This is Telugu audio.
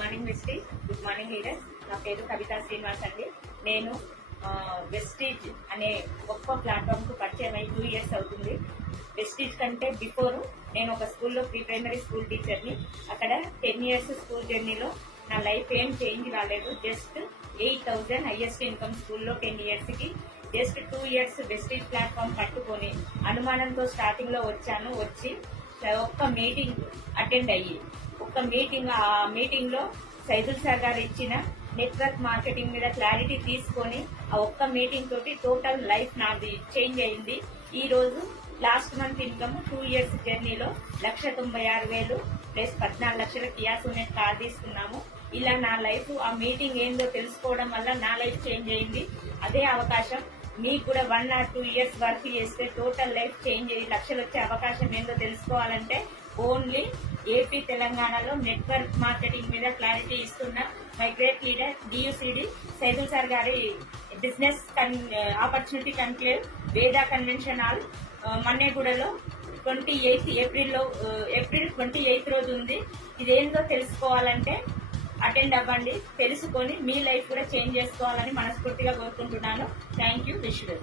Morning Vestige, good morning leaders. నా పేరు కవితా శ్రీనివాస్ అండి. నేను వెస్టీజ్ అనే గొప్ప ప్లాట్ఫామ్ కు పరిచయం అయి 2 years అవుతుంది. వెస్టీజ్ కంటే బిఫోర్ నేను ఒక స్కూల్లో ప్రీ ప్రైమరీ స్కూల్ టీచర్ని. అక్కడ 10 years స్కూల్ జర్నీలో నా లైఫ్ ఏం చేంజ్ రాలేదు. జస్ట్ 8,000 హైయెస్ట్ ఇన్కమ్ స్కూల్లో 10 years కి జస్ట్ 2 years వెస్టీజ్ ప్లాట్ఫామ్ పట్టుకొని అనుమానంతో స్టార్టింగ్ లో వచ్చి ఒక్క మీటింగ్ అటెండ్ అయ్యి ఆ మీటింగ్ లో సైదుల్ సార్ గారు ఇచ్చిన నెట్వర్క్ మార్కెటింగ్ మీద క్లారిటీ తీసుకొని ఆ ఒక్క మీటింగ్ తోటి టోటల్ లైఫ్ నాది చేంజ్ అయింది. ఈ రోజు లాస్ట్ మంత్ ఇన్కమ్ 2 years జర్నీలో 1,96,000 ప్లస్ 14 లక్షల కియా సోనెట్ కార్ తీసుకున్నాము. ఇలా నా లైఫ్ ఆ మీటింగ్ ఏందో తెలుసుకోవడం వల్ల నా లైఫ్ చేంజ్ అయింది. అదే అవకాశం మీకు కూడా 1 or 2 years వర్క్ చేస్తే టోటల్ లైఫ్ చేంజ్ అయ్యి లక్షలు వచ్చే అవకాశం ఏందో తెలుసుకోవాలంటే ఓన్లీ ఏపీ తెలంగాణలో నెట్వర్క్ మార్కెటింగ్ మీద క్లారిటీ ఇస్తున్న మై గ్రేట్ లీడర్ డియుసిడి సైదుల్ సార్ గారి business opportunity conclave Veda convention hall మన్నేగూడలో 28 ఏప్రిల్ 28 రోజు ఉంది. ఇదేందో తెలుసుకోవాలంటే అటెండ్ అవ్వండి. తెలుసుకొని మీ లైఫ్ కూడా చేంజ్ చేసుకోవాలని మనస్ఫూర్తిగా కోరుకుంటున్నాను. Thank you. Wish you.